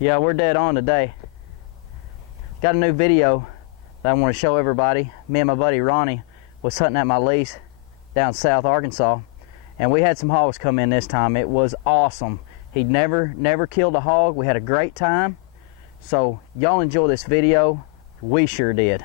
Yeah, we're dead on today. Got a new video that I want to show everybody. Me and my buddy Ronnie was hunting at my lease down South Arkansas, and we had some hogs come in this time. It was awesome. He'd never killed a hog. We had a great time. So y'all enjoy this video. We sure did.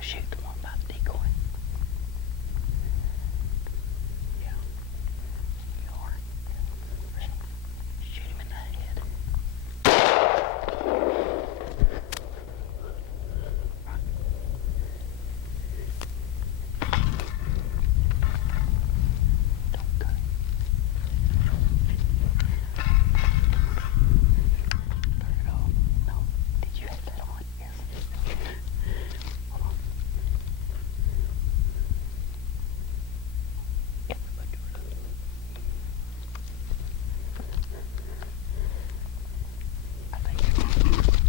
Shoot the one by the decoy. Yeah. You are. Ready? Shoot him in the head. Right. Don't go. Turn it off. No. Did you have that on? Yes.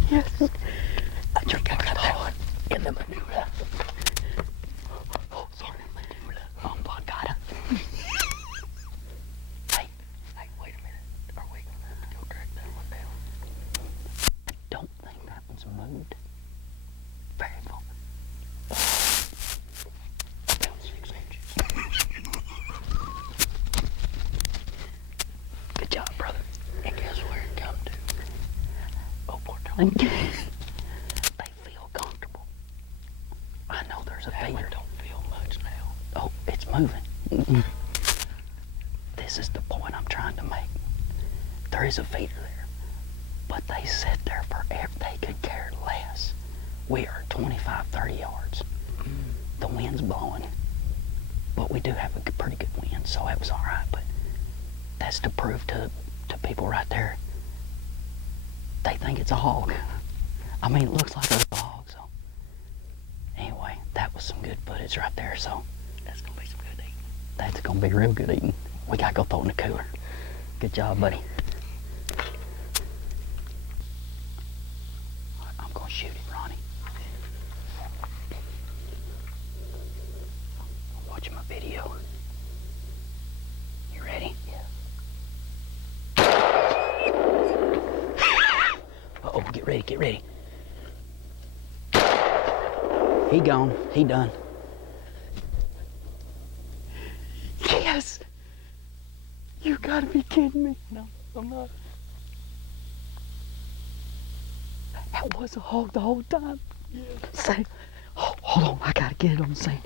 Yes. I think I got that one in the manula. Oh, sorry, manula. Oh, I got it. Hey, wait a minute. Are we going to have to go track that one down? I don't think that one's moved very far. About 6 inches. Good job, brother. And guess where it come to? Oh, poor Tony. They feel comfortable. I know there's a feeder. Don't feel much now. Oh, it's moving. This is the point I'm trying to make. There is a feeder there, but they sit there forever. They could care less. We are 25, 30 yards. The wind's blowing, but we do have a pretty good wind, so it was all right. But that's to prove to people right there. They think it's a hog. I mean, it looks like a hog, so. Anyway, that was some good footage right there, so. That's gonna be some good eating. That's gonna be real good eating. We gotta go throw it in the cooler. Good job, buddy. I'm gonna shoot it, Ronnie. I'm watching my video. You ready? Yeah. Uh-oh, get ready, get ready. He gone, he done. Yes! You gotta be kidding me. No, I'm not. That was a hog the whole time. Yeah. Say, oh, hold on, I gotta get it on the scene.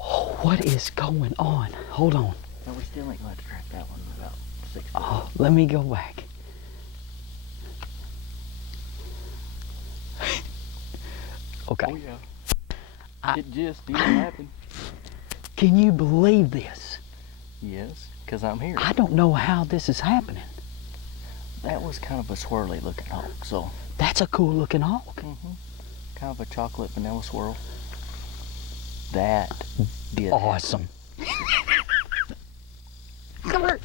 Oh, what is going on? Hold on. No, we still ain't going to track that one about 6 feet. Oh, let me go back. Okay. Oh yeah. It just didn't happen. Can you believe this? Yes, because I'm here. I don't know how this is happening. That was kind of a swirly looking hog, so. That's a cool looking hog. Kind of a chocolate vanilla swirl. That did awesome. Come here.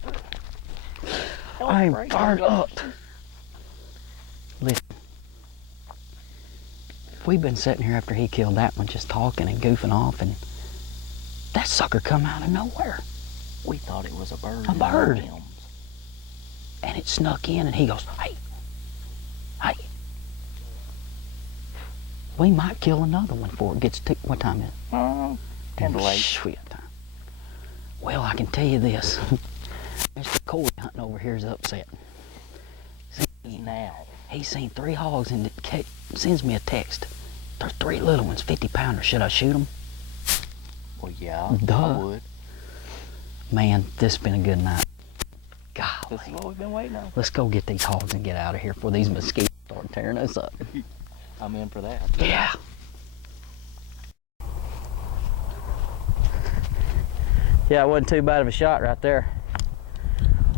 I'm fired up. Listen. We've been sitting here after he killed that one just talking and goofing off, and that sucker come out of nowhere. We thought it was a bird. A bird. And it snuck in and he goes, hey, hey. We might kill another one before it gets to, what time is it? 10 to 8. Sweet time. Well, I can tell you this. Mr. Coy hunting over here is upset. Now. He's seen 3 hogs and it sends me a text. There's 3 little ones, 50-pounders. Should I shoot them? Well, yeah, duh. I would. Man, this has been a good night. Golly. This is what we've been waiting on. Let's go get these hogs and get out of here before these mosquitoes start tearing us up. I'm in for that. Yeah. Yeah, it wasn't too bad of a shot right there.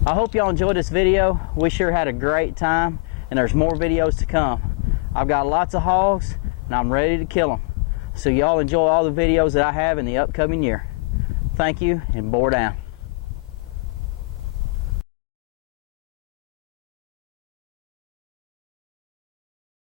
I hope y'all enjoyed this video. We sure had a great time, and there's more videos to come. I've got lots of hogs, and I'm ready to kill them. So y'all enjoy all the videos that I have in the upcoming year. Thank you, and bore down.